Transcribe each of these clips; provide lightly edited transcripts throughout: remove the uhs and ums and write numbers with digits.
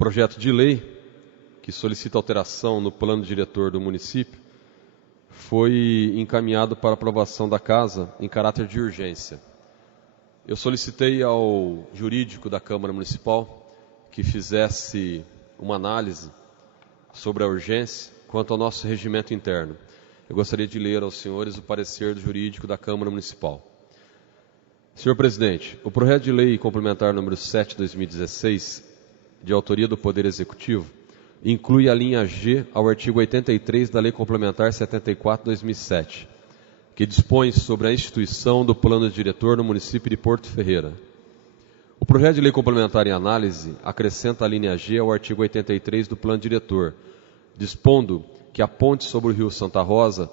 projeto de lei que solicita alteração no plano diretor do município foi encaminhado para aprovação da Casa em caráter de urgência. Eu solicitei ao jurídico da Câmara Municipal que fizesse uma análise sobre a urgência quanto ao nosso regimento interno. Eu gostaria de ler aos senhores o parecer do jurídico da Câmara Municipal. Senhor presidente, o projeto de lei complementar número 7 de 2016, de autoria do Poder Executivo, inclui a linha G ao artigo 83 da Lei Complementar 74 de 2007, que dispõe sobre a instituição do plano diretor no município de Porto Ferreira. O projeto de lei complementar em análise acrescenta a linha G ao artigo 83 do plano diretor, dispondo que a ponte sobre o rio Santa Rosa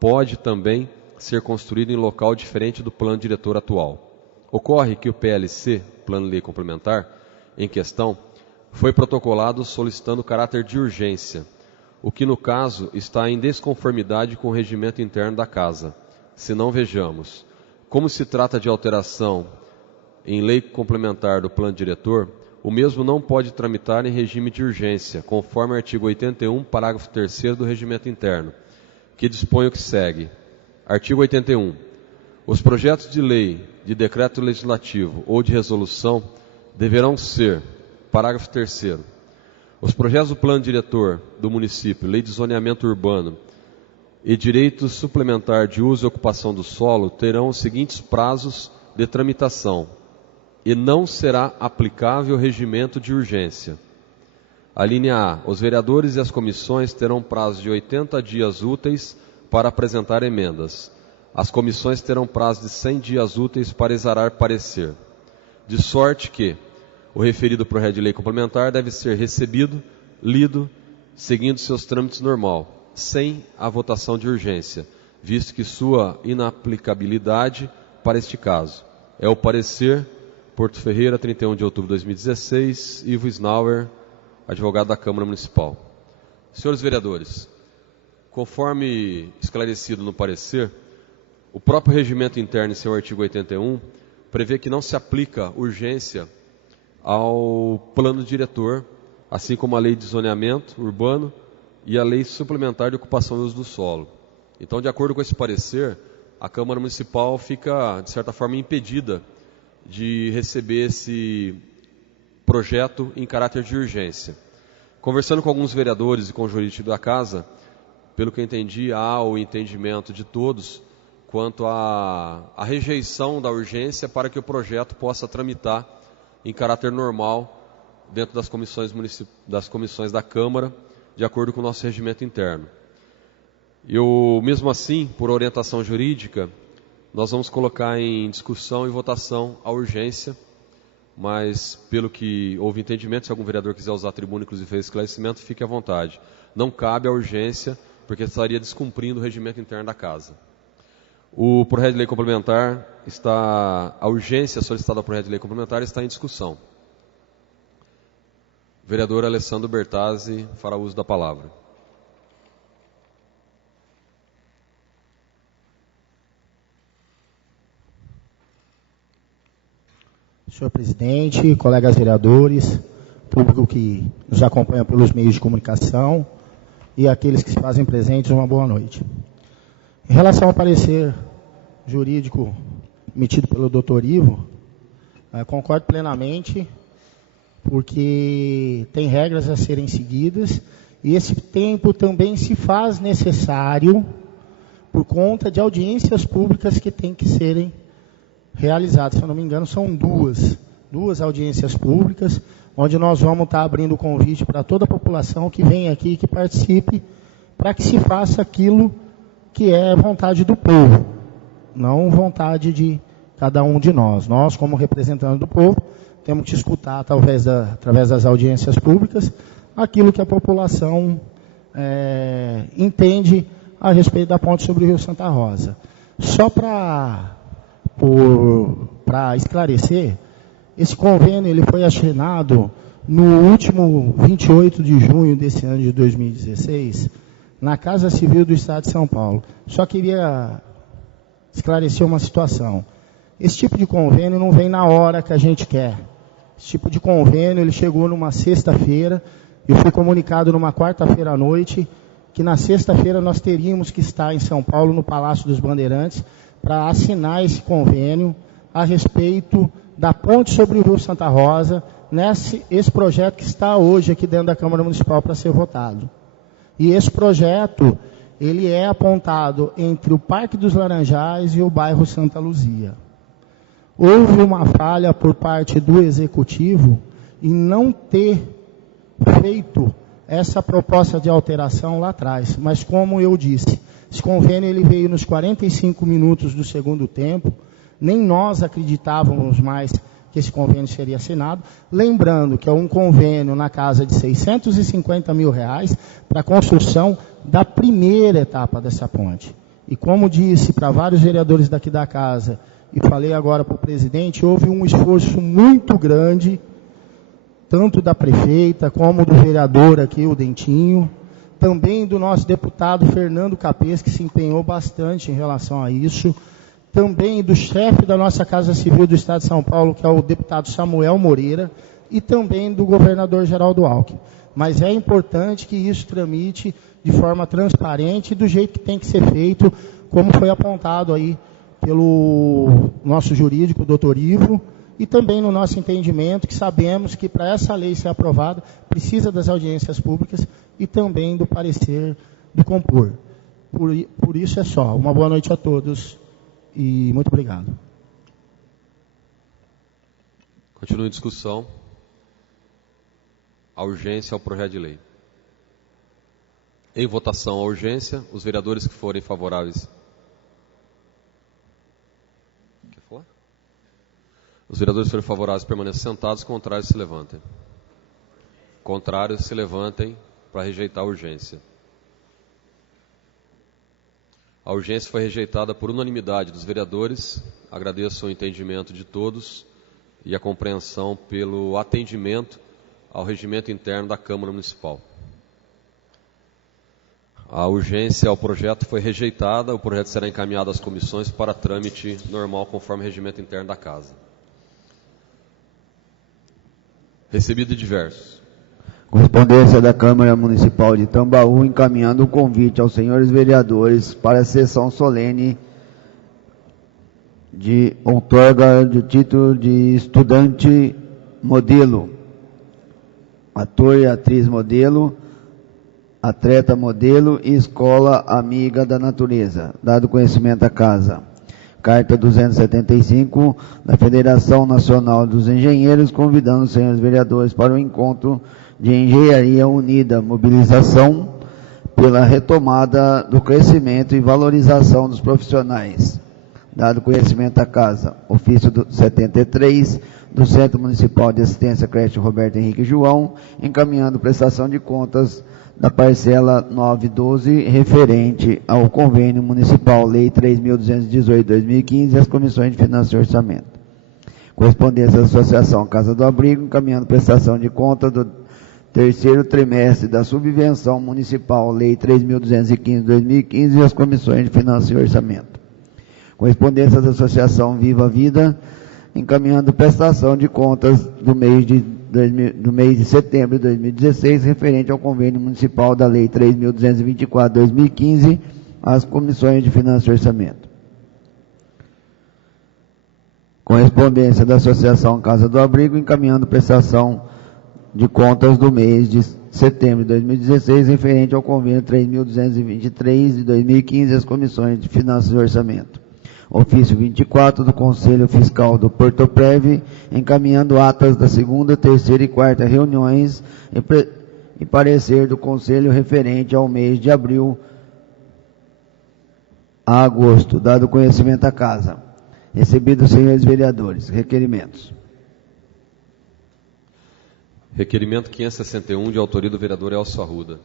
pode também ser construída em local diferente do plano diretor atual. Ocorre que o PLC, Plano de Lei Complementar, em questão, foi protocolado solicitando caráter de urgência, o que no caso está em desconformidade com o regimento interno da Casa. Se não, vejamos. Como se trata de alteração em lei complementar do plano diretor, o mesmo não pode tramitar em regime de urgência, conforme o artigo 81, parágrafo 3º do regimento interno, que dispõe o que segue. Artigo 81. Os projetos de lei, de decreto legislativo ou de resolução deverão ser, parágrafo 3º, os projetos do plano diretor do município, lei de zoneamento urbano e direito suplementar de uso e ocupação do solo terão os seguintes prazos de tramitação e não será aplicável o regimento de urgência. A linha A. Os vereadores e as comissões terão prazo de 80 dias úteis para apresentar emendas. As comissões terão prazo de 100 dias úteis para exarar parecer. De sorte que o referido projeto de lei complementar deve ser recebido, lido, seguindo seus trâmites normal, sem a votação de urgência, visto que sua inaplicabilidade para este caso. É o parecer Porto Ferreira, 31 de outubro de 2016, Ivo Snauer, advogado da Câmara Municipal. Senhores vereadores, conforme esclarecido no parecer, o próprio regimento interno em seu artigo 81 prevê que não se aplica urgência ao plano diretor, assim como a lei de zoneamento urbano e a lei suplementar de ocupação e uso do solo. Então, de acordo com esse parecer, a Câmara Municipal fica, de certa forma, impedida de receber esse projeto em caráter de urgência. Conversando com alguns vereadores e com o jurídico da Casa, pelo que eu entendi, há o entendimento de todos quanto à rejeição da urgência para que o projeto possa tramitar em caráter normal dentro das comissões da Câmara, de acordo com o nosso regimento interno. Eu, mesmo assim, por orientação jurídica, nós vamos colocar em discussão e votação a urgência, mas pelo que houve entendimento, se algum vereador quiser usar a tribuna, inclusive fez esclarecimento, fique à vontade. Não cabe a urgência, porque estaria descumprindo o regimento interno da Casa. O projeto de lei complementar a urgência solicitada ao projeto de lei complementar está em discussão. O vereador Alessandro Bertazzi fará uso da palavra. Senhor presidente, colegas vereadores, público que nos acompanha pelos meios de comunicação e aqueles que se fazem presentes, uma boa noite. Em relação ao parecer jurídico emitido pelo Dr. Ivo, concordo plenamente, porque tem regras a serem seguidas e esse tempo também se faz necessário por conta de audiências públicas que têm que serem realizadas. Se eu não me engano, são duas audiências públicas, onde nós vamos estar abrindo o convite para toda a população que vem aqui e que participe, para que se faça aquilo que é vontade do povo, não vontade de cada um de nós. Nós, como representantes do povo, temos que escutar, através das audiências públicas, aquilo que a população entende a respeito da ponte sobre o Rio Santa Rosa. Só para esclarecer, esse convênio ele foi assinado no último 28 de junho desse ano de 2016, na Casa Civil do Estado de São Paulo. Só queria esclarecer uma situação. Esse tipo de convênio não vem na hora que a gente quer. Esse tipo de convênio, ele chegou numa sexta-feira, eu fui comunicado numa quarta-feira à noite, que na sexta-feira nós teríamos que estar em São Paulo, no Palácio dos Bandeirantes, para assinar esse convênio a respeito da ponte sobre o Rio Santa Rosa, esse projeto que está hoje aqui dentro da Câmara Municipal para ser votado. E esse projeto, ele é apontado entre o Parque dos Laranjais e o bairro Santa Luzia. Houve uma falha por parte do Executivo em não ter feito essa proposta de alteração lá atrás. Mas como eu disse, esse convênio ele veio nos 45 minutos do segundo tempo, nem nós acreditávamos mais que esse convênio seria assinado. Lembrando que é um convênio na casa de R$650 mil para a construção da primeira etapa dessa ponte. E como disse para vários vereadores daqui da casa, e falei agora para o presidente, houve um esforço muito grande, tanto da prefeita como do vereador aqui, o Dentinho, também do nosso deputado Fernando Capês, que se empenhou bastante em relação a isso, também do chefe da nossa Casa Civil do Estado de São Paulo, que é o deputado Samuel Moreira, e também do governador Geraldo Alckmin. Mas é importante que isso tramite de forma transparente e do jeito que tem que ser feito, como foi apontado aí pelo nosso jurídico, doutor Ivo, e também no nosso entendimento, que sabemos que para essa lei ser aprovada, precisa das audiências públicas e também do parecer do Compor. Por isso é só. Uma boa noite a todos e muito obrigado. Continua em discussão a urgência ao projeto de lei. Em votação a urgência, os vereadores que forem favoráveis... Os vereadores que forem favoráveis permaneçam sentados, contrários se levantem. Contrários se levantem para rejeitar a urgência. A urgência foi rejeitada por unanimidade dos vereadores. Agradeço o entendimento de todos e a compreensão pelo atendimento ao regimento interno da Câmara Municipal. A urgência ao projeto foi rejeitada. O projeto será encaminhado às comissões para trâmite normal, conforme o regimento interno da Casa. Recebido diversos. Correspondência da Câmara Municipal de Tambaú, encaminhando o convite aos senhores vereadores para a sessão solene de outorga do título de estudante modelo, ator e atriz modelo, atleta modelo e escola amiga da natureza. Dado conhecimento à Casa. Carta 275 da Federação Nacional dos Engenheiros, convidando os senhores vereadores para o encontro de Engenharia Unida, mobilização pela retomada do crescimento e valorização dos profissionais. Dado conhecimento à Casa, ofício 73 do Centro Municipal de Assistência Creche Roberto Henrique João, encaminhando prestação de contas da parcela 912, referente ao Convênio Municipal Lei 3.218/2015 e as Comissões de Finanças e Orçamento. Correspondência da Associação Casa do Abrigo, encaminhando prestação de conta do terceiro trimestre da Subvenção Municipal Lei 3.215/2015 e as Comissões de Finanças e Orçamento. Correspondência da Associação Viva a Vida, encaminhando prestação de contas do mês de setembro de 2016, referente ao Convênio Municipal da Lei 3.224/2015, às Comissões de Finanças e Orçamento. Correspondência da Associação Casa do Abrigo, encaminhando prestação de contas do mês de setembro de 2016, referente ao Convênio 3.223 de 2015, às Comissões de Finanças e Orçamento. Ofício 24 do Conselho Fiscal do Porto Prev, encaminhando atas da segunda, terceira e quarta reuniões e parecer do Conselho referente ao mês de abril a agosto, dado conhecimento à Casa. Recebidos, senhores vereadores, requerimentos. Requerimento 561, de autoria do vereador Elcio Arruda.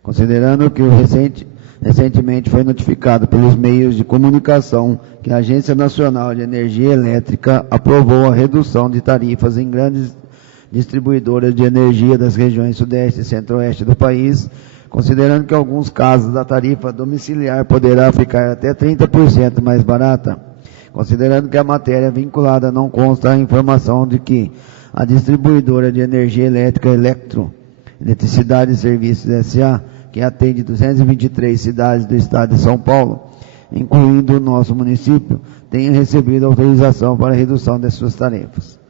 Considerando que recentemente foi notificado pelos meios de comunicação que a Agência Nacional de Energia Elétrica aprovou a redução de tarifas em grandes distribuidoras de energia das regiões sudeste e centro-oeste do país, considerando que em alguns casos a tarifa domiciliar poderá ficar até 30% mais barata, considerando que a matéria vinculada não consta a informação de que a distribuidora de energia elétrica Eletricidade e Serviços S.A., que atende 223 cidades do estado de São Paulo, incluindo o nosso município, tenha recebido autorização para a redução de suas tarefas.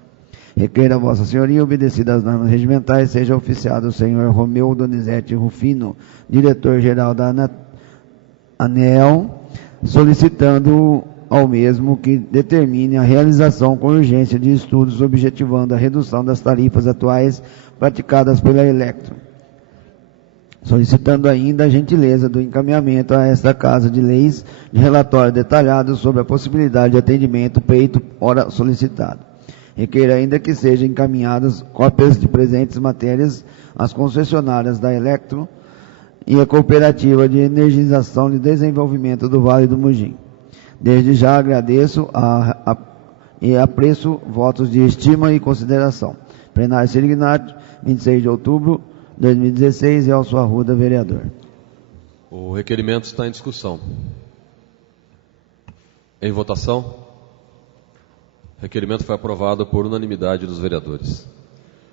Requeira a Vossa Senhoria, obedecidas as normas regimentais, seja oficiado o senhor Romeu Donizete Rufino, diretor-geral da ANEEL, solicitando ao mesmo que determine a realização com urgência de estudos objetivando a redução das tarifas atuais praticadas pela Elektro, solicitando ainda a gentileza do encaminhamento a esta Casa de Leis de relatório detalhado sobre a possibilidade de atendimento feito ora solicitado. Requer ainda que sejam encaminhadas cópias de presentes matérias às concessionárias da Elektro e a Cooperativa de Energização e Desenvolvimento do Vale do Mugim. Desde já agradeço e apreço votos de estima e consideração. Plenário Sirignato, 26 de outubro de 2016, Elcio Arruda, vereador. O requerimento está em discussão. Em votação. O requerimento foi aprovado por unanimidade dos vereadores.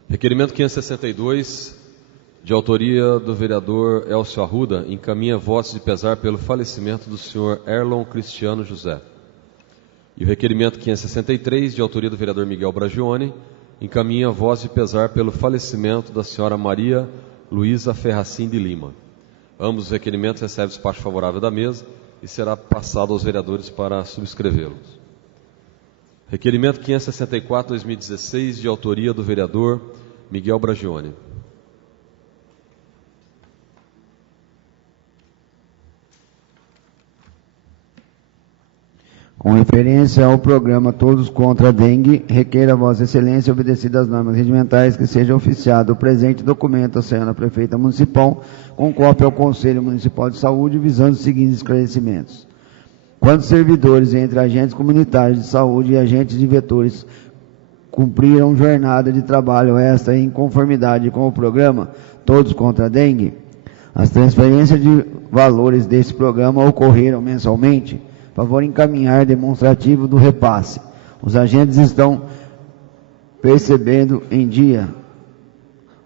Requerimento 562, de autoria do vereador Elcio Arruda, encaminha votos de pesar pelo falecimento do senhor Erlon Cristiano José. E o requerimento 563, de autoria do vereador Miguel Bragione, encaminha voz de pesar pelo falecimento da senhora Maria Luísa Ferracim de Lima. Ambos os requerimentos recebem despacho favorável da mesa e será passado aos vereadores para subscrevê-los. Requerimento 564/2016, de autoria do vereador Miguel Bragione. Com referência ao programa Todos contra a Dengue, requer a Vossa Excelência, obedecidas as normas regimentais, que seja oficiado o presente documento à senhora Prefeita Municipal, com cópia ao Conselho Municipal de Saúde, visando os seguintes esclarecimentos. Quando servidores entre agentes comunitários de saúde e agentes de vetores cumpriram jornada de trabalho extra em conformidade com o programa Todos contra a Dengue, as transferências de valores desse programa ocorreram mensalmente. Favor encaminhar demonstrativo do repasse. Os agentes estão percebendo em dia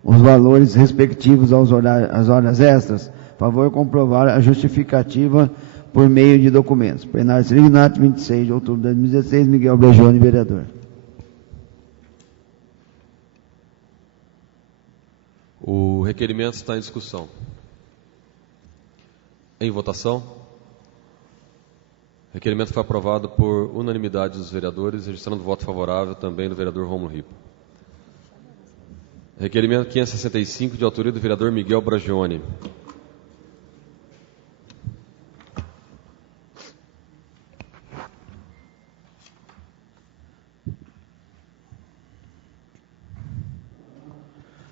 os valores respectivos às horas extras. Favor comprovar a justificativa por meio de documentos. Plenário Sirignato, 26 de outubro de 2016, Miguel Bragione, vereador. O requerimento está em discussão. Em votação. O requerimento foi aprovado por unanimidade dos vereadores, registrando voto favorável também do vereador Rômulo Ripa. Requerimento 565, de autoria do vereador Miguel Bragione.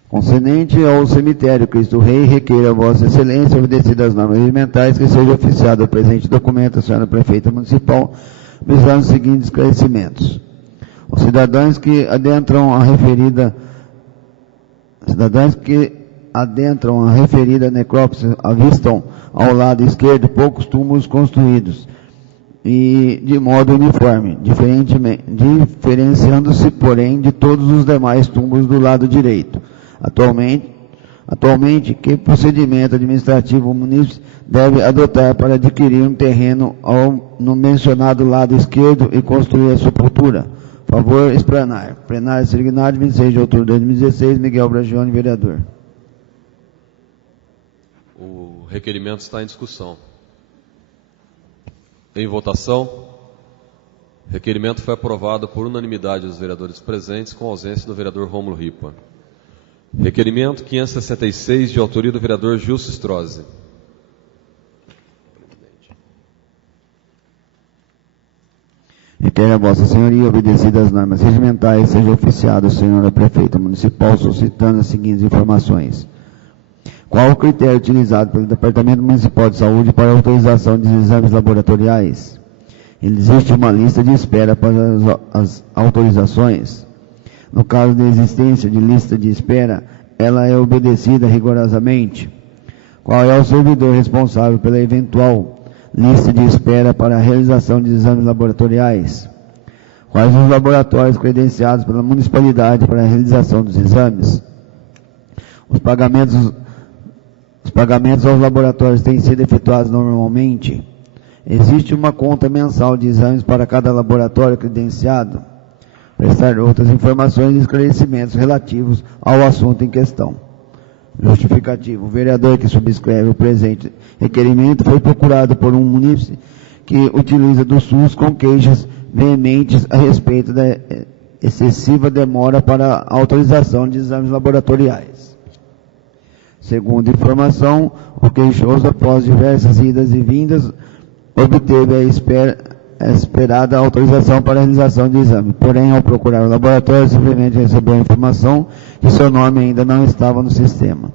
Concedente ao cemitério Cristo Rei, requer a Vossa Excelência, obedecidas as normas regimentais, que seja oficiado o presente documento à senhora Prefeita Municipal, visando os seguintes esclarecimentos. Os cidadãos que adentram a referida necrópole avistam ao lado esquerdo poucos túmulos construídos e de modo uniforme, diferenciando-se, porém, de todos os demais túmulos do lado direito. Atualmente, que procedimento administrativo o munícipe deve adotar para adquirir um terreno no mencionado lado esquerdo e construir a sepultura? Favor explanar. Plenário Sirignato, 26 de outubro de 2016, Miguel Bragione, vereador. O requerimento está em discussão. Em votação. O requerimento foi aprovado por unanimidade dos vereadores presentes, com ausência do vereador Rômulo Ripa. Requerimento 566, de autoria do vereador Gilson Strozzi. Requer a Vossa Senhoria, obedecidas as normas regimentais, seja oficiado o senhor Prefeita Municipal, solicitando as seguintes informações. Qual o critério utilizado pelo Departamento Municipal de Saúde para a autorização de exames laboratoriais? Existe uma lista de espera para as autorizações? No caso da existência de lista de espera, ela é obedecida rigorosamente? Qual é o servidor responsável pela eventual lista de espera para a realização de exames laboratoriais. Quais os laboratórios credenciados pela municipalidade para a realização dos exames? Os pagamentos aos laboratórios têm sido efetuados normalmente? Existe uma conta mensal de exames para cada laboratório credenciado? Prestar outras informações e esclarecimentos relativos ao assunto em questão. Justificativo. O vereador que subscreve o presente requerimento foi procurado por um munícipe que utiliza do SUS com queixas veementes a respeito da excessiva demora para a autorização de exames laboratoriais. Segundo informação, o queixoso, após diversas idas e vindas, obteve a esperada autorização para a realização de exame. Porém, ao procurar o laboratório, simplesmente recebeu a informação que seu nome ainda não estava no sistema.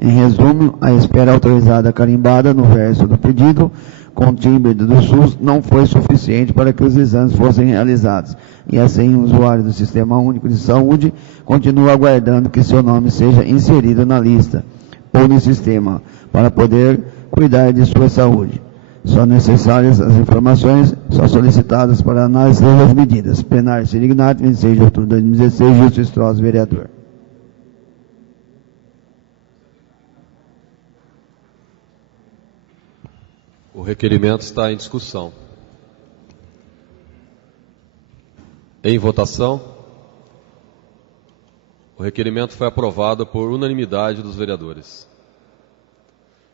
Em resumo, a espera autorizada carimbada no verso do pedido, com timbre do SUS, não foi suficiente para que os exames fossem realizados. E assim, o usuário do Sistema Único de Saúde continua aguardando que seu nome seja inserido na lista ou no sistema, para poder cuidar de sua saúde. São necessárias as informações, são solicitadas para análise das medidas. Plenário Sirignato, 26 de outubro de 2016, Justo Strauss, vereador. O requerimento está em discussão. Em votação. O requerimento foi aprovado por unanimidade dos vereadores.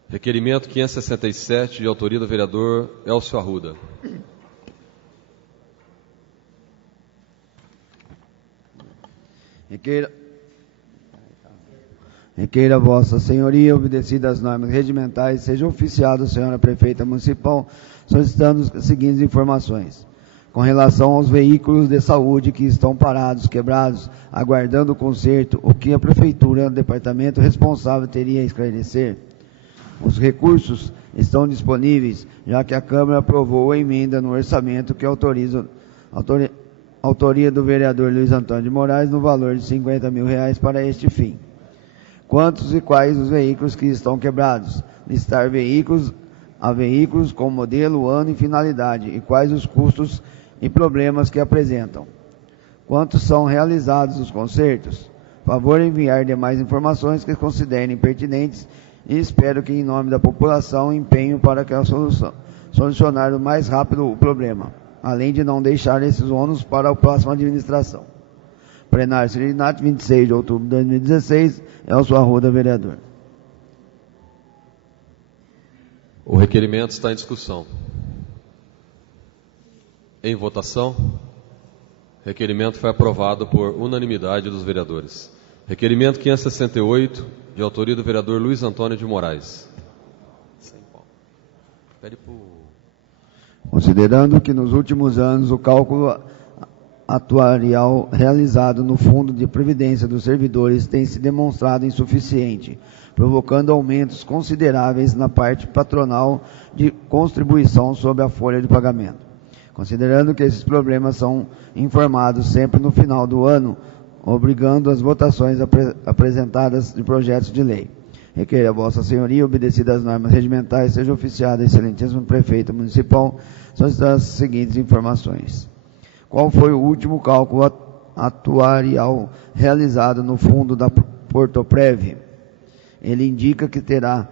Requerimento 567, de autoria do vereador Elcio Arruda. Requeira Vossa Senhoria, obedecidas as normas regimentais, seja oficiado a senhora prefeita municipal, solicitando as seguintes informações. Com relação aos veículos de saúde que estão parados, quebrados, aguardando o conserto, o que a prefeitura, o departamento responsável, teria a esclarecer? Os recursos estão disponíveis, já que a Câmara aprovou a emenda no orçamento que autoriza autoria do vereador Luiz Antônio de Moraes no valor de R$50 mil para este fim. Quantos e quais os veículos que estão quebrados? Listar veículos com modelo, ano e finalidade, e quais os custos e problemas que apresentam. Quantos são realizados os consertos? Favor enviar demais informações que considerem pertinentes e espero que, em nome da população, empenho para que a solucionar o mais rápido o problema, além de não deixar esses ônus para a próxima administração. Plenário Sirignato, 26 de outubro de 2016, Elcio Arruda, vereador. O requerimento está em discussão. Em votação. Requerimento foi aprovado por unanimidade dos vereadores. Requerimento 568, de autoria do vereador Luiz Antônio de Moraes. Considerando que nos últimos anos o cálculo atuarial realizado no Fundo de Previdência dos Servidores tem se demonstrado insuficiente, provocando aumentos consideráveis na parte patronal de contribuição sobre a folha de pagamento. Considerando que esses problemas são informados sempre no final do ano, obrigando as votações apresentadas de projetos de lei. Requer a Vossa Senhoria, obedecidas as normas regimentais, seja oficiado a excelentíssimo prefeito municipal, solicitar as seguintes informações. Qual foi o último cálculo atuarial realizado no fundo da Portoprev? Ele indica que terá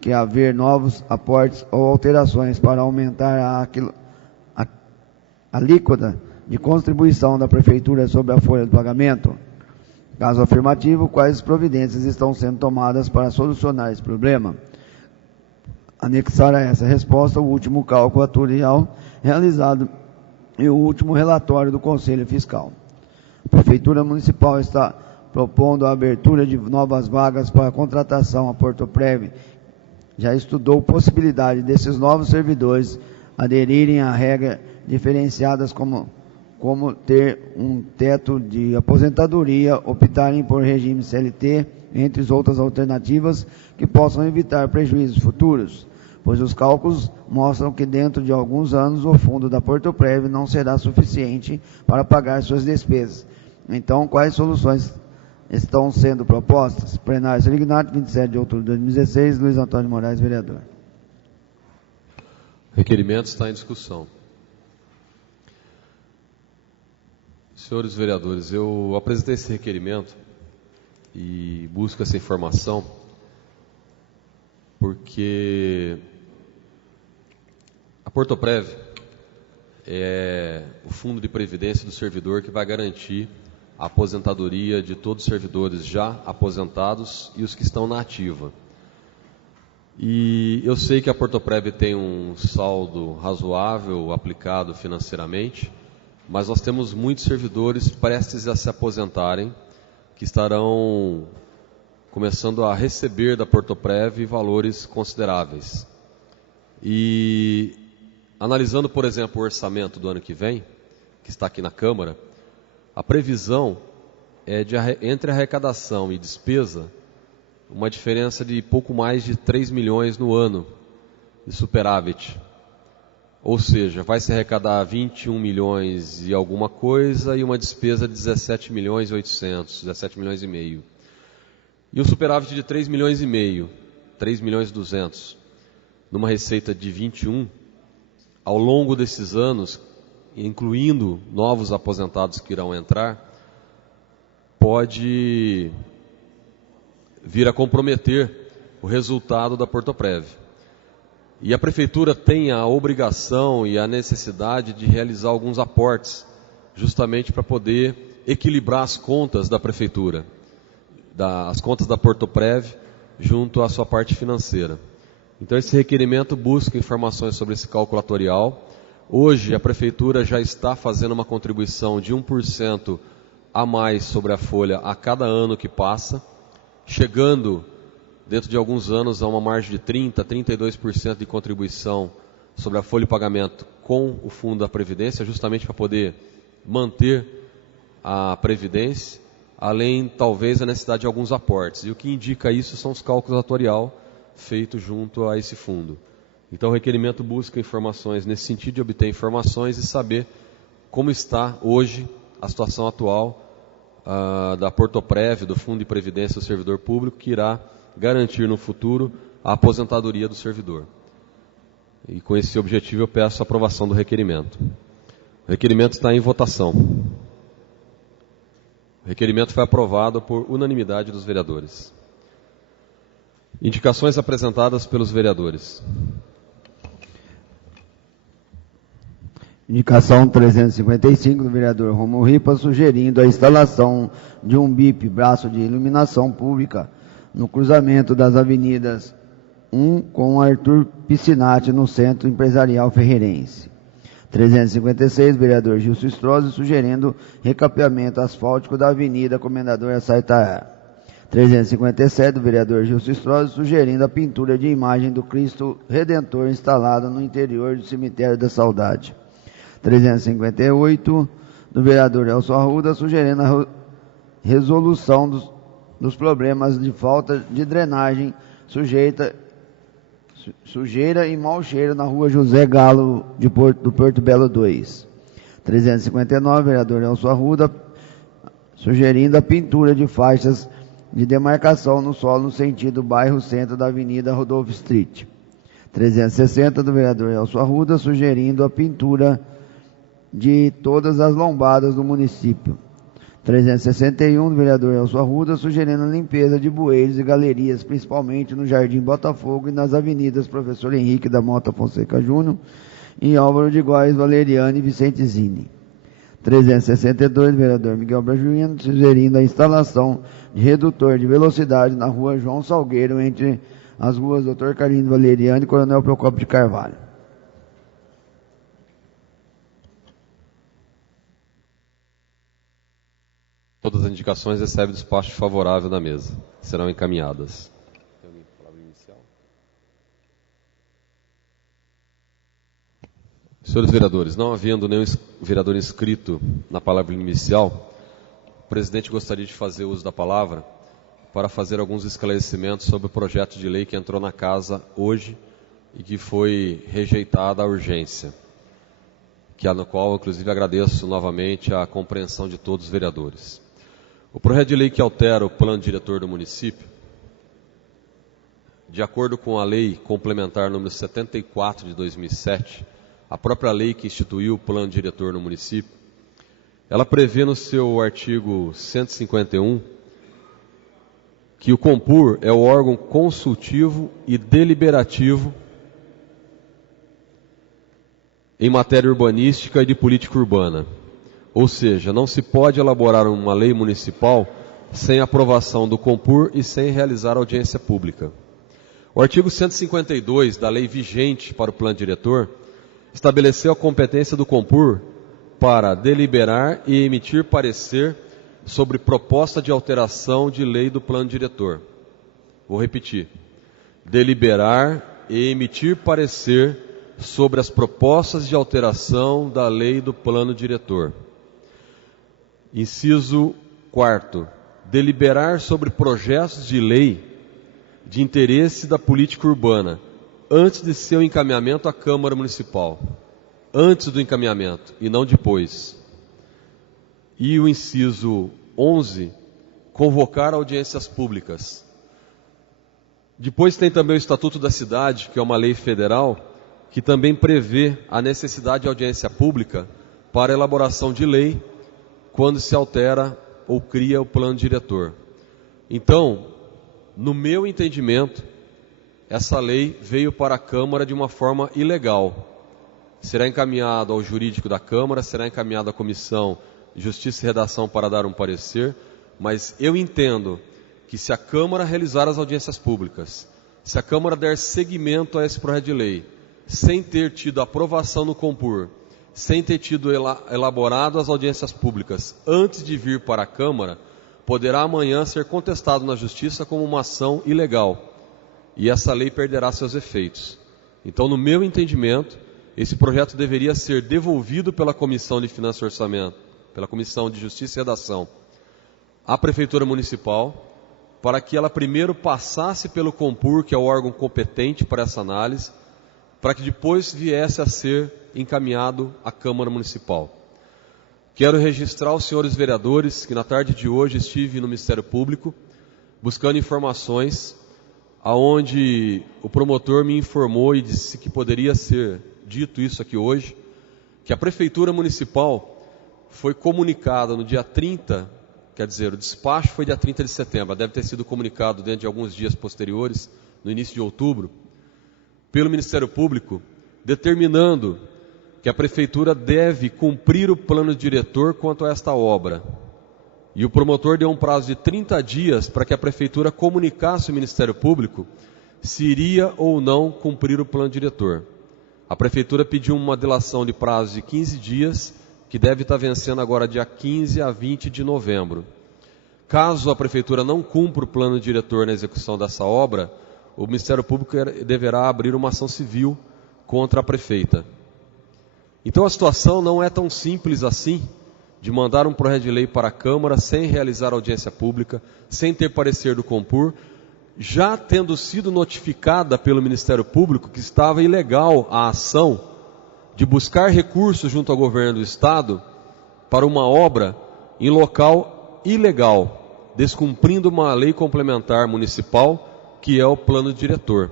que haver novos aportes ou alterações para aumentar a alíquota de contribuição da Prefeitura sobre a folha de pagamento? Caso afirmativo, quais providências estão sendo tomadas para solucionar esse problema? Anexar a essa resposta o último cálculo atuarial realizado e o último relatório do Conselho Fiscal. A Prefeitura Municipal está propondo a abertura de novas vagas para a contratação a Portoprev. Já estudou possibilidade desses novos servidores aderirem a regras diferenciadas como ter um teto de aposentadoria, optarem por regime CLT, entre outras alternativas que possam evitar prejuízos futuros, pois os cálculos mostram que dentro de alguns anos o fundo da Portoprev não será suficiente para pagar suas despesas. Então, quais soluções estão sendo propostas? Plenário Sirignato, 27 de outubro de 2016, Luiz Antônio de Moraes, vereador. O requerimento está em discussão. Senhores vereadores, eu apresentei esse requerimento e busco essa informação porque a Portoprev é o fundo de previdência do servidor que vai garantir a aposentadoria de todos os servidores já aposentados e os que estão na ativa. E eu sei que a Portoprev tem um saldo razoável aplicado financeiramente, mas nós temos muitos servidores prestes a se aposentarem que estarão começando a receber da Portoprev valores consideráveis. E analisando, por exemplo, o orçamento do ano que vem, que está aqui na Câmara, a previsão é de entre arrecadação e despesa uma diferença de pouco mais de 3 milhões no ano de superávit. Ou seja, vai se arrecadar 21 milhões e alguma coisa e uma despesa de 17 milhões e 800, 17 milhões e meio. E um superávit de 3 milhões e meio, 3 milhões e 200, numa receita de 21, ao longo desses anos, incluindo novos aposentados que irão entrar, pode vir a comprometer o resultado da Portoprev. E a Prefeitura tem a obrigação e a necessidade de realizar alguns aportes, justamente para poder equilibrar as contas da Prefeitura, as contas da Portoprev, junto à sua parte financeira. Então esse requerimento busca informações sobre esse calculatorial. Hoje a Prefeitura já está fazendo uma contribuição de 1% a mais sobre a folha a cada ano que passa, chegando dentro de alguns anos a uma margem de 30%, 32% de contribuição sobre a folha de pagamento com o Fundo da Previdência, justamente para poder manter a Previdência, além talvez da necessidade de alguns aportes. E o que indica isso são os cálculos atuarial feitos junto a esse fundo. Então o requerimento busca informações nesse sentido de obter informações e saber como está hoje a situação atual da Portoprev, do Fundo de Previdência do Servidor Público, que irá garantir no futuro a aposentadoria do servidor. E com esse objetivo eu peço a aprovação do requerimento. O requerimento está em votação. O requerimento foi aprovado por unanimidade dos vereadores. Indicações apresentadas pelos vereadores. Indicação 355 do vereador Romulo Ripa, sugerindo a instalação de um BIP, braço de iluminação pública, no cruzamento das avenidas 1 com Arthur Piscinati, no Centro Empresarial Ferreirense. 356, vereador Gilson Strozzi, sugerindo recapeamento asfáltico da Avenida Comendador Açaitaá. 357, do vereador Gilson Strozzi, sugerindo a pintura de imagem do Cristo Redentor instalada no interior do Cemitério da Saudade. 358, do vereador Elcio Arruda, sugerindo a resolução dos problemas de falta de drenagem, sujeira e mau cheiro na rua José Galo do Porto Belo 2. 359, vereador Elcio Arruda, sugerindo a pintura de faixas de demarcação no solo no sentido bairro centro da Avenida Rodolfo Street. 360, do vereador Elcio Arruda, sugerindo a pintura de todas as lombadas do município. 361, do vereador Elcio Arruda, sugerindo a limpeza de bueiros e galerias, principalmente no Jardim Botafogo e nas avenidas Professor Henrique da Mota Fonseca Júnior e Álvaro de Góes, Valeriano e Vicente Zini. 362, do vereador Miguel Brajuino, sugerindo a instalação de redutor de velocidade na rua João Salgueiro, entre as ruas Dr. Carlinhos Valeriano e Coronel Procópio de Carvalho. Todas as indicações recebem despacho favorável da mesa. Serão encaminhadas. Tem alguém com a palavra inicial? Senhores vereadores, não havendo nenhum vereador inscrito na palavra inicial, o presidente gostaria de fazer uso da palavra para fazer alguns esclarecimentos sobre o projeto de lei que entrou na casa hoje e que foi rejeitada a urgência, no qual, inclusive, agradeço novamente a compreensão de todos os vereadores. O projeto de lei que altera o plano diretor do município, de acordo com a Lei Complementar número 74 de 2007, a própria lei que instituiu o plano diretor no município, ela prevê no seu artigo 151 que o Compur é o órgão consultivo e deliberativo em matéria urbanística e de política urbana. Ou seja, não se pode elaborar uma lei municipal sem aprovação do Compur e sem realizar audiência pública. O artigo 152 da lei vigente para o plano diretor estabeleceu a competência do Compur para deliberar e emitir parecer sobre proposta de alteração de lei do plano diretor. Vou repetir. Deliberar e emitir parecer sobre as propostas de alteração da lei do plano diretor. Inciso 4º. Deliberar sobre projetos de lei de interesse da política urbana, antes de seu encaminhamento à Câmara Municipal. Antes do encaminhamento e não depois. E o inciso 11, convocar audiências públicas. Depois tem também o Estatuto da Cidade, que é uma lei federal, que também prevê a necessidade de audiência pública para elaboração de lei, quando se altera ou cria o plano diretor. Então, no meu entendimento, essa lei veio para a Câmara de uma forma ilegal. Será encaminhado ao jurídico da Câmara, será encaminhado à Comissão de Justiça e Redação para dar um parecer, mas eu entendo que se a Câmara realizar as audiências públicas, se a Câmara der seguimento a esse projeto de lei, sem ter tido aprovação no Compur, sem ter tido elaborado as audiências públicas antes de vir para a Câmara, poderá amanhã ser contestado na Justiça como uma ação ilegal. E essa lei perderá seus efeitos. Então, no meu entendimento, esse projeto deveria ser devolvido pela Comissão de Finanças e Orçamento, pela Comissão de Justiça e Redação, à Prefeitura Municipal, para que ela primeiro passasse pelo Compur, que é o órgão competente para essa análise, para que depois viesse a ser encaminhado à Câmara Municipal. Quero registrar aos senhores vereadores que na tarde de hoje estive no Ministério Público buscando informações aonde o promotor me informou e disse que poderia ser dito isso aqui hoje, que a Prefeitura Municipal foi comunicada no dia 30, quer dizer, o despacho foi dia 30 de setembro, deve ter sido comunicado dentro de alguns dias posteriores, no início de outubro, pelo Ministério Público, determinando que a Prefeitura deve cumprir o plano diretor quanto a esta obra. E o promotor deu um prazo de 30 dias para que a Prefeitura comunicasse ao Ministério Público se iria ou não cumprir o plano diretor. A Prefeitura pediu uma dilação de prazo de 15 dias, que deve estar vencendo agora dia 15 a 20 de novembro. Caso a Prefeitura não cumpra o plano diretor na execução dessa obra, o Ministério Público deverá abrir uma ação civil contra a prefeita. Então a situação não é tão simples assim, de mandar um projeto de lei para a Câmara sem realizar audiência pública, sem ter parecer do Compur, já tendo sido notificada pelo Ministério Público que estava ilegal a ação de buscar recursos junto ao governo do Estado para uma obra em local ilegal, descumprindo uma lei complementar municipal, que é o plano diretor.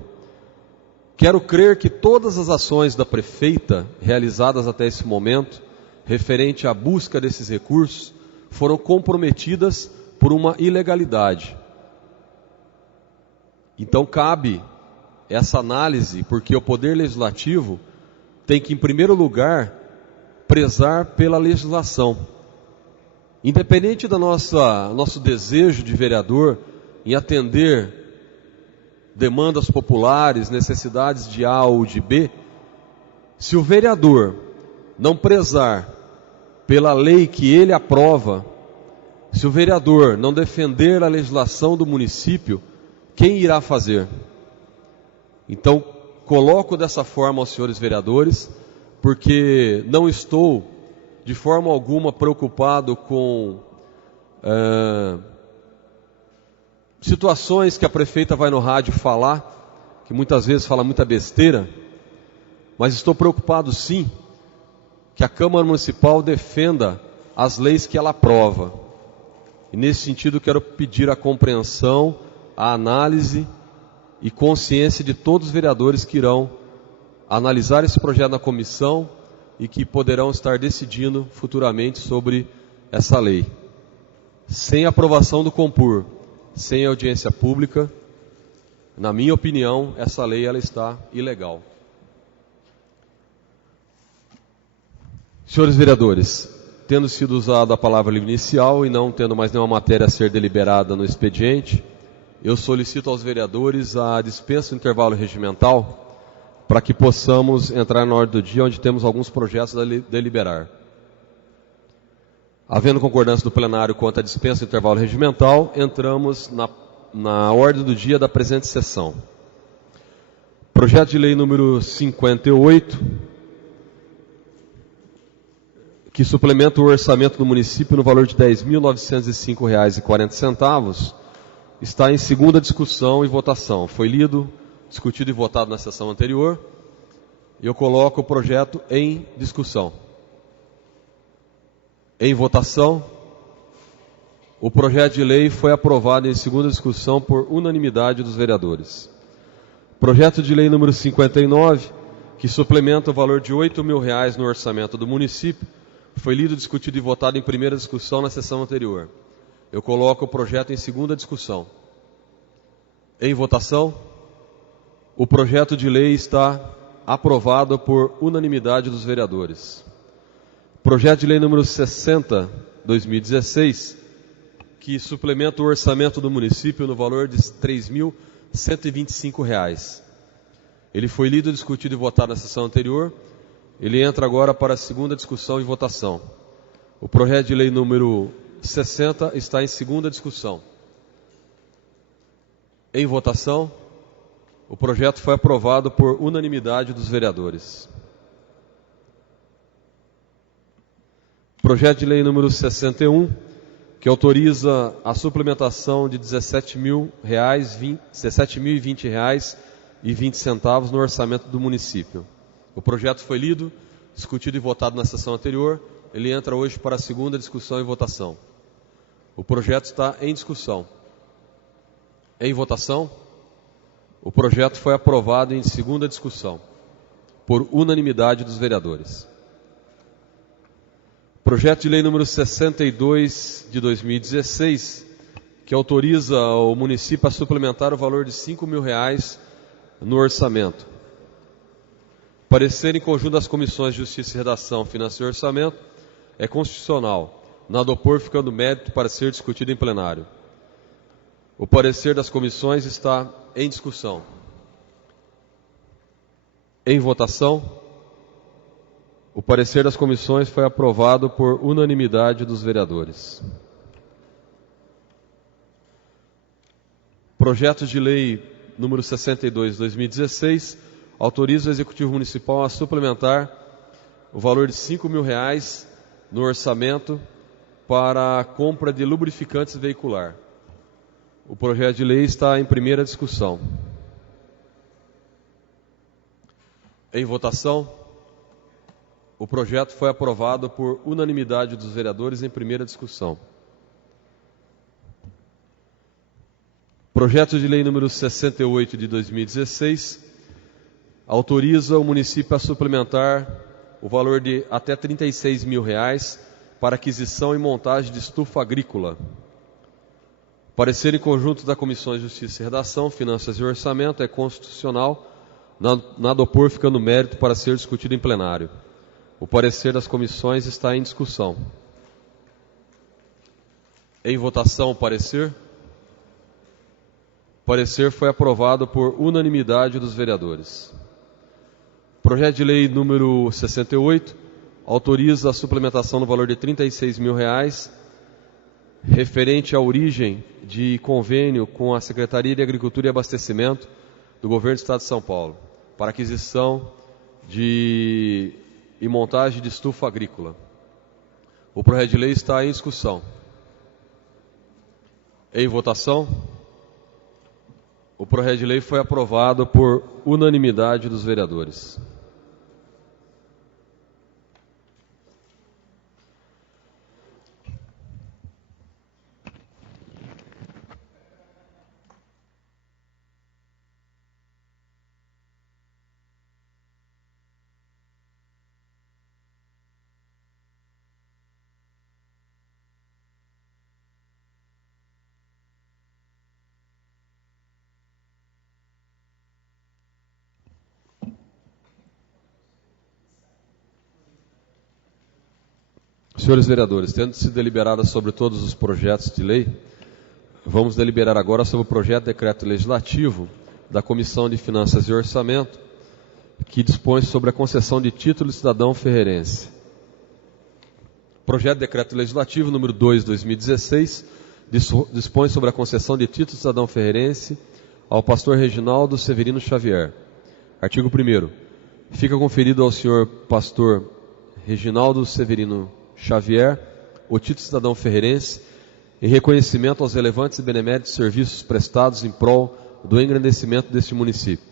Quero crer que todas as ações da prefeita realizadas até esse momento, referente à busca desses recursos, foram comprometidas por uma ilegalidade. Então cabe essa análise, porque o Poder Legislativo tem que, em primeiro lugar, prezar pela legislação. Independente do nosso desejo de vereador em atender demandas populares, necessidades de A ou de B, se o vereador não prezar pela lei que ele aprova, se o vereador não defender a legislação do município, quem irá fazer? Então, coloco dessa forma aos senhores vereadores, porque não estou de forma alguma preocupado com situações que a prefeita vai no rádio falar, que muitas vezes fala muita besteira, mas estou preocupado sim que a Câmara Municipal defenda as leis que ela aprova. E nesse sentido quero pedir a compreensão, a análise e consciência de todos os vereadores que irão analisar esse projeto na comissão e que poderão estar decidindo futuramente sobre essa lei. Sem aprovação do Compur, sem audiência pública, na minha opinião, essa lei ela está ilegal. Senhores vereadores, tendo sido usada a palavra livre inicial e não tendo mais nenhuma matéria a ser deliberada no expediente, eu solicito aos vereadores a dispensa do intervalo regimental para que possamos entrar na ordem do dia, onde temos alguns projetos a deliberar. Havendo concordância do plenário quanto à dispensa do intervalo regimental, entramos na ordem do dia da presente sessão. Projeto de lei número 58, que suplementa o orçamento do município no valor de R$ 10.905,40, está em segunda discussão e votação. Foi lido, discutido e votado na sessão anterior. Eu coloco o projeto em discussão. Em votação, o projeto de lei foi aprovado em segunda discussão por unanimidade dos vereadores. Projeto de lei número 59, que suplementa o valor de R$ 8.000 no orçamento do município, foi lido, discutido e votado em primeira discussão na sessão anterior. Eu coloco o projeto em segunda discussão. Em votação, o projeto de lei está aprovado por unanimidade dos vereadores. Projeto de lei número 60, 2016, que suplementa o orçamento do município no valor de R$ 3.125. Ele foi lido, discutido e votado na sessão anterior. Ele entra agora para a segunda discussão e votação. O projeto de lei número 60 está em segunda discussão. Em votação, o projeto foi aprovado por unanimidade dos vereadores. Projeto de lei número 61, que autoriza a suplementação de R$ 17.020,20 no orçamento do município. O projeto foi lido, discutido e votado na sessão anterior. Ele entra hoje para a segunda discussão e votação. O projeto está em discussão. Em votação, o projeto foi aprovado em segunda discussão, por unanimidade dos vereadores. Projeto de lei número 62 de 2016, que autoriza o município a suplementar o valor de R$ 5.000 no orçamento. Parecer em conjunto das comissões de Justiça e Redação, Finanças e Orçamento é constitucional, nada opor, ficando mérito para ser discutido em plenário. O parecer das comissões está em discussão. Em votação, o parecer das comissões foi aprovado por unanimidade dos vereadores. Projeto de lei número 62, 2016, autoriza o Executivo Municipal a suplementar o valor de R$ 5.000 no orçamento para a compra de lubrificantes veicular. O projeto de lei está em primeira discussão. Em votação, o projeto foi aprovado por unanimidade dos vereadores em primeira discussão. Projeto de lei número 68 de 2016 autoriza o município a suplementar o valor de até R$ 36.000 para aquisição e montagem de estufa agrícola. Parecer em conjunto da Comissão de Justiça e Redação, Finanças e Orçamento é constitucional, nada opor, ficando mérito para ser discutido em plenário. O parecer das comissões está em discussão. Em votação, o parecer. O parecer foi aprovado por unanimidade dos vereadores. Projeto de lei número 68 autoriza a suplementação no valor de R$ 36.000 referente à origem de convênio com a Secretaria de Agricultura e Abastecimento do Governo do Estado de São Paulo para aquisição e montagem de estufa agrícola. O projeto de lei está em discussão. Em votação, o projeto de lei foi aprovado por unanimidade dos vereadores. Senhores vereadores, tendo sido deliberada sobre todos os projetos de lei, vamos deliberar agora sobre o projeto de decreto legislativo da Comissão de Finanças e Orçamento, que dispõe sobre a concessão de título de cidadão ferreirense. Projeto de decreto legislativo número 2/2016 dispõe sobre a concessão de título de cidadão ferreirense ao pastor Reginaldo Severino Xavier. Artigo 1º. Fica conferido ao senhor pastor Reginaldo Severino Xavier o título de cidadão ferreirense em reconhecimento aos relevantes e beneméritos serviços prestados em prol do engrandecimento deste município.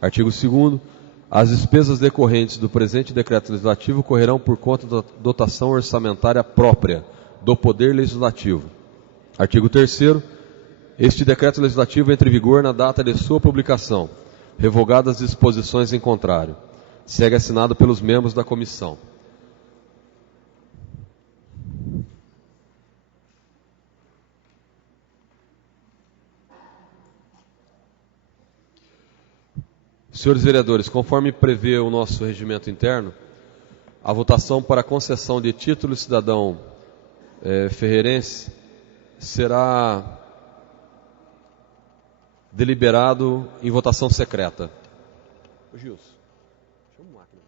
Artigo 2º. As despesas decorrentes do presente decreto legislativo correrão por conta da dotação orçamentária própria do Poder Legislativo. Artigo 3º. Este decreto legislativo entra em vigor na data de sua publicação, revogadas as disposições em contrário. Segue assinado pelos membros da comissão. Senhores vereadores, conforme prevê o nosso regimento interno, a votação para a concessão de título de cidadão ferreirense será deliberado em votação secreta. Ô Gilson, chama o máquina.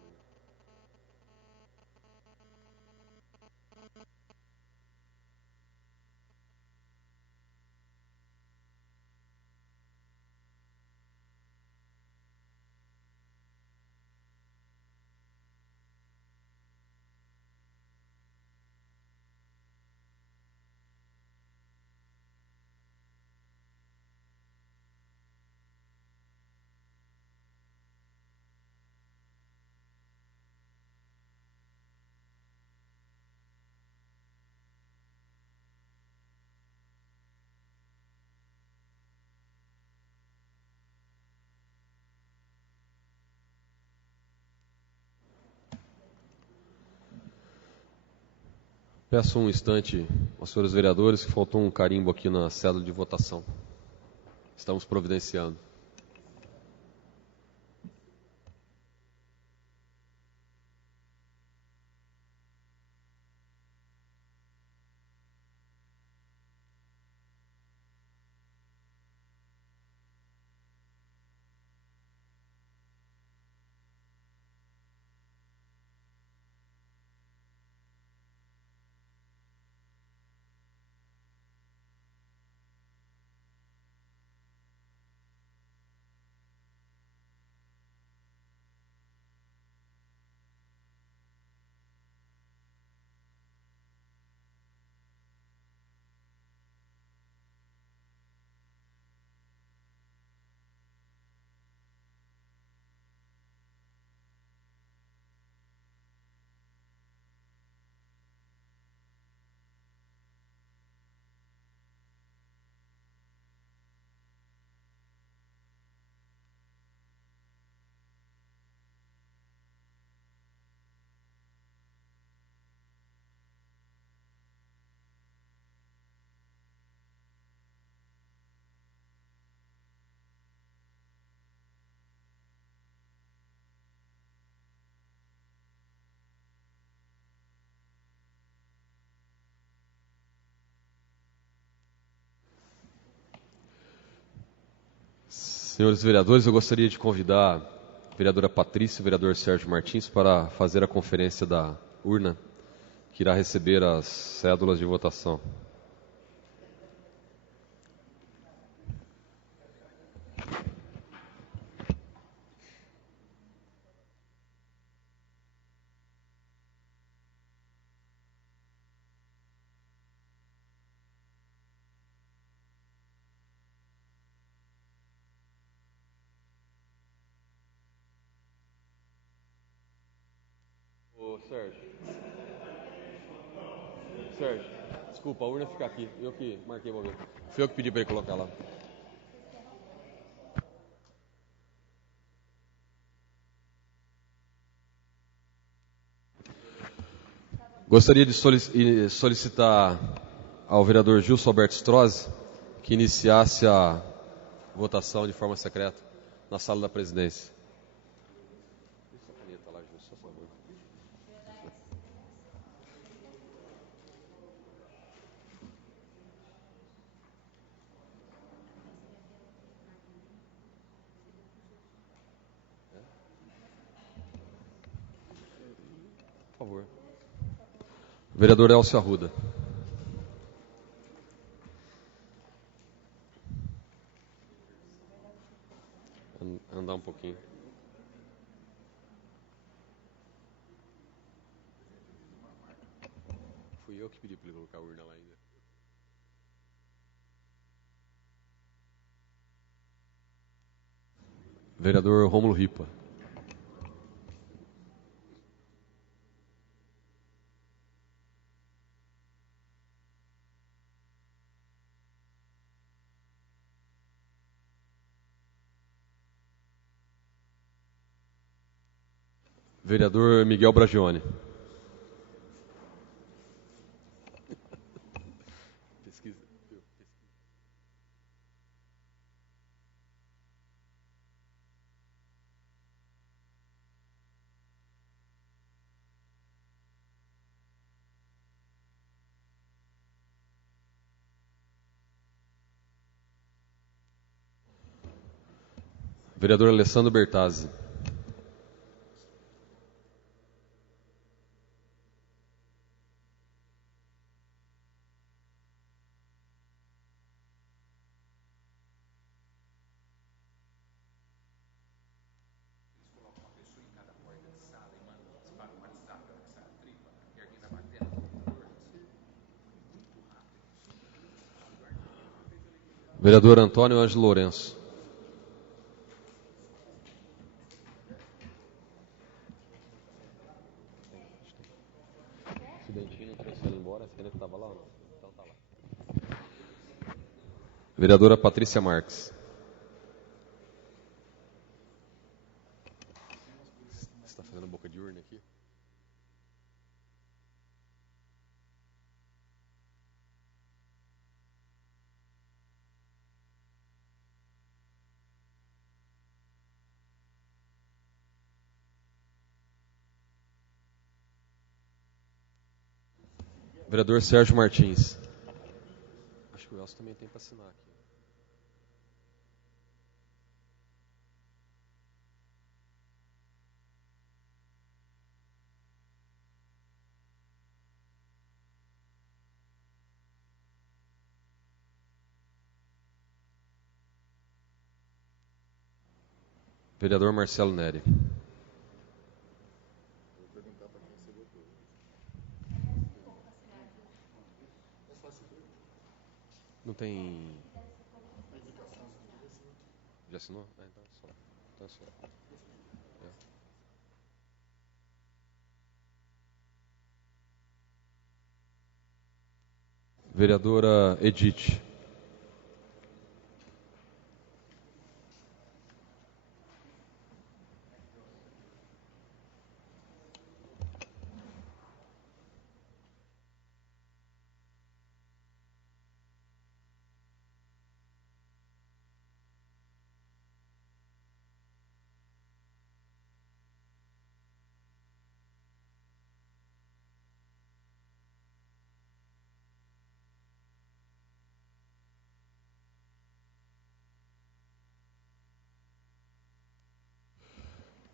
Peço um instante aos senhores vereadores que faltou um carimbo aqui na cédula de votação. Estamos providenciando. Senhores vereadores, eu gostaria de convidar a vereadora Patrícia e o vereador Sérgio Martins para fazer a conferência da urna, que irá receber as cédulas de votação. Sérgio, desculpa, a urna fica aqui. Eu que marquei o momento. Foi eu que pedi para ele colocar lá. Gostaria de solicitar ao vereador Gilson Alberto Strozzi que iniciasse a votação de forma secreta na sala da presidência. favor. Vereador Elcio Arruda. Andar um pouquinho. Fui eu que pedi para ele colocar a urna lá ainda. Vereador Rômulo Ripa. Vereador Miguel Bragione. Pesquisa. Vereador Alessandro Bertazzi. Vereador Antônio Ângelo Lourenço. O Dentinho não trouxe ele embora, você que estava lá ou não? Então tá lá. Vereadora Patrícia Marques. Você está fazendo boca de urna aqui? Vereador Sérgio Martins. Acho que o Elcio também tem para assinar aqui. Vereador Marcelo Neri. Não tem... Já assinou? Então é só. Então é só. É. Vereadora Edith.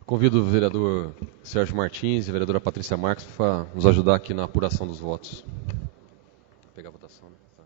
Convido o vereador Sérgio Martins e a vereadora Patrícia Marques para nos ajudar aqui na apuração dos votos. Vou pegar a votação, né? Tá.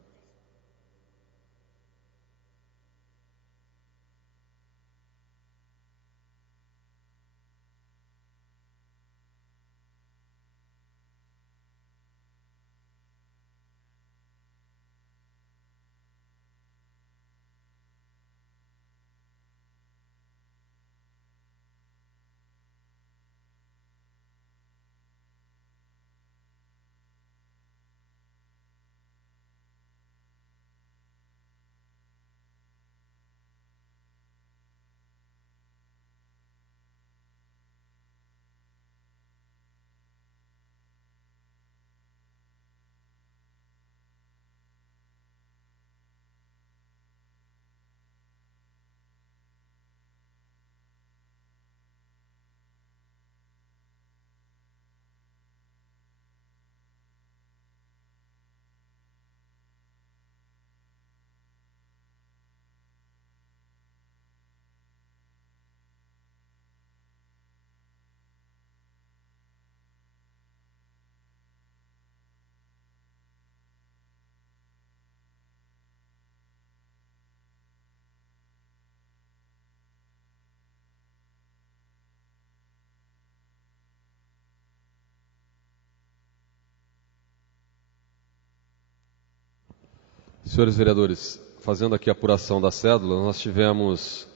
Senhores vereadores, fazendo aqui a apuração da cédula, nós tivemos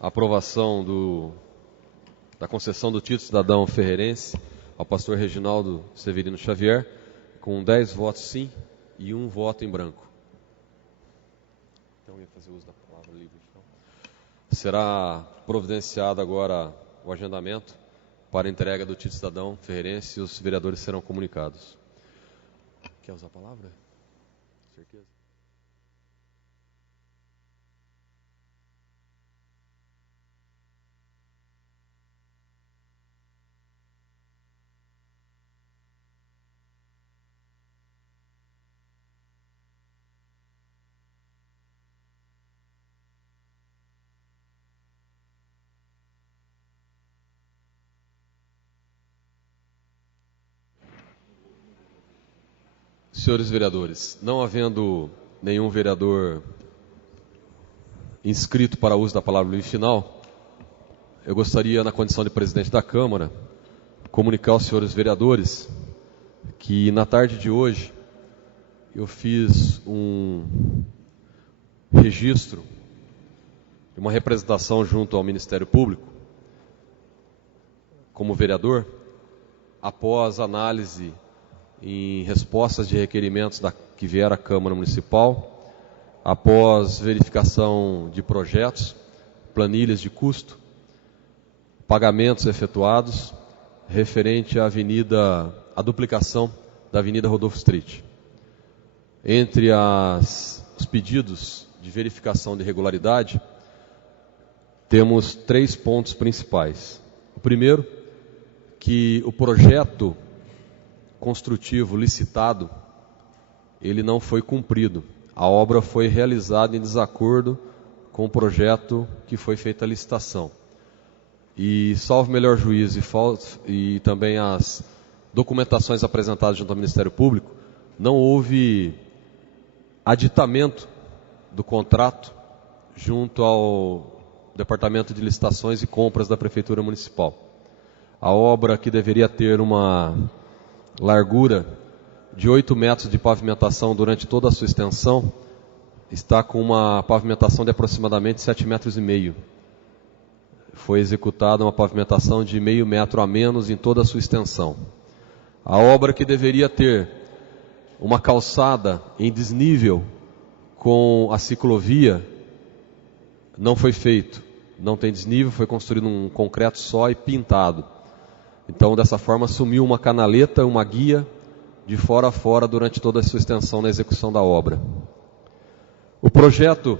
a aprovação da concessão do título cidadão ferreirense ao pastor Reginaldo Severino Xavier, com 10 votos sim e 1 voto em branco. Então, eu ia fazer uso da palavra livre. Será providenciado agora o agendamento para a entrega do título cidadão ferreirense e os vereadores serão comunicados. Quer usar a palavra? Certeza? Senhores vereadores, não havendo nenhum vereador inscrito para uso da palavra livre final, eu gostaria, na condição de presidente da Câmara, comunicar aos senhores vereadores que na tarde de hoje eu fiz um registro, uma representação junto ao Ministério Público, como vereador, após análise em respostas de requerimentos que vieram à Câmara Municipal, após verificação de projetos, planilhas de custo, pagamentos efetuados, referente à duplicação da Avenida Rodolfo Street. Entre os pedidos de verificação de regularidade, temos 3 pontos principais. O primeiro, que o projeto construtivo licitado, ele não foi cumprido. A obra foi realizada em desacordo com o projeto que foi feita a licitação. E, salvo melhor juízo e também as documentações apresentadas junto ao Ministério Público, não houve aditamento do contrato junto ao Departamento de Licitações e Compras da Prefeitura Municipal. A obra, que deveria ter uma largura de 8 metros de pavimentação durante toda a sua extensão, está com uma pavimentação de aproximadamente 7,5 metros. Foi executada uma pavimentação de meio metro a menos em toda a sua extensão. A obra, que deveria ter uma calçada em desnível com a ciclovia, não foi feito. Não tem desnível, foi construído um concreto só e pintado. Então, dessa forma, sumiu uma canaleta, uma guia, de fora a fora durante toda a sua extensão na execução da obra. O projeto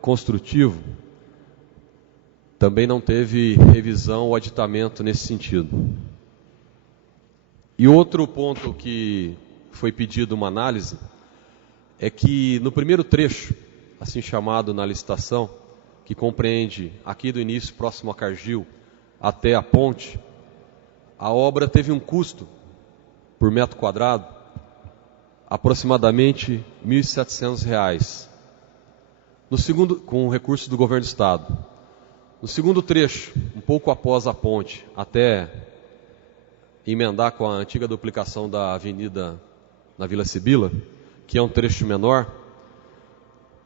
construtivo também não teve revisão ou aditamento nesse sentido. E outro ponto que foi pedido uma análise é que no primeiro trecho, assim chamado na licitação, que compreende aqui do início, próximo a Cargill, até a ponte, a obra teve um custo por metro quadrado aproximadamente R$ 1.700, com recursos do governo do estado. No segundo trecho, um pouco após a ponte, até emendar com a antiga duplicação da avenida na Vila Sibila, que é um trecho menor,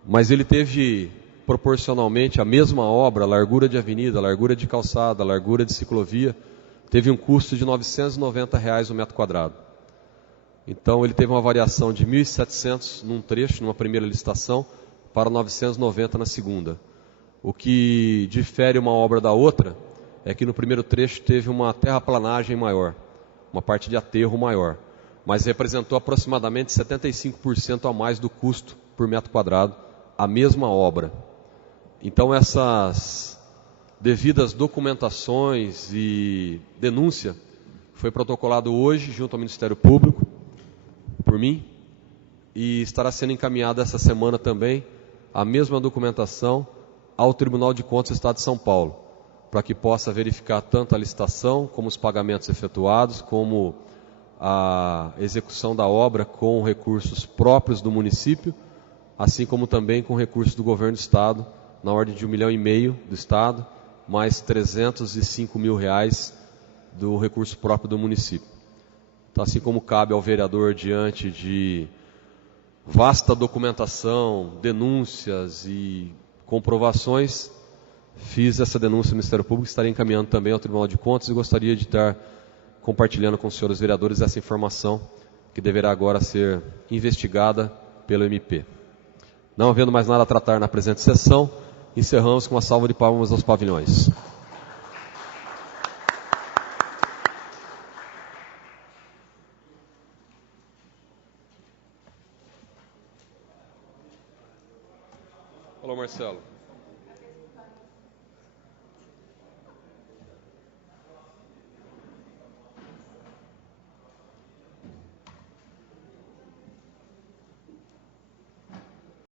mas ele teve proporcionalmente a mesma obra, largura de avenida, largura de calçada, largura de ciclovia, teve um custo de R$ 990 o metro quadrado. Então ele teve uma variação de 1.700 num trecho, numa primeira licitação, para 990 na segunda. O que difere uma obra da outra é que no primeiro trecho teve uma terraplanagem maior, uma parte de aterro maior, mas representou aproximadamente 75% a mais do custo por metro quadrado, a mesma obra. Então essas devidas documentações e denúncia foi protocolado hoje junto ao Ministério Público, por mim, e estará sendo encaminhada essa semana também a mesma documentação ao Tribunal de Contas do Estado de São Paulo, para que possa verificar tanto a licitação, como os pagamentos efetuados, como a execução da obra com recursos próprios do município, assim como também com recursos do governo do Estado, na ordem de R$ 1,5 milhão do Estado, mais R$ 305 mil do recurso próprio do município. Então, assim como cabe ao vereador, diante de vasta documentação, denúncias e comprovações, fiz essa denúncia no Ministério Público, estarei encaminhando também ao Tribunal de Contas e gostaria de estar compartilhando com os senhores vereadores essa informação que deverá agora ser investigada pelo MP. Não havendo mais nada a tratar na presente sessão, encerramos com uma salva de palmas aos pavilhões. Alô, Marcelo.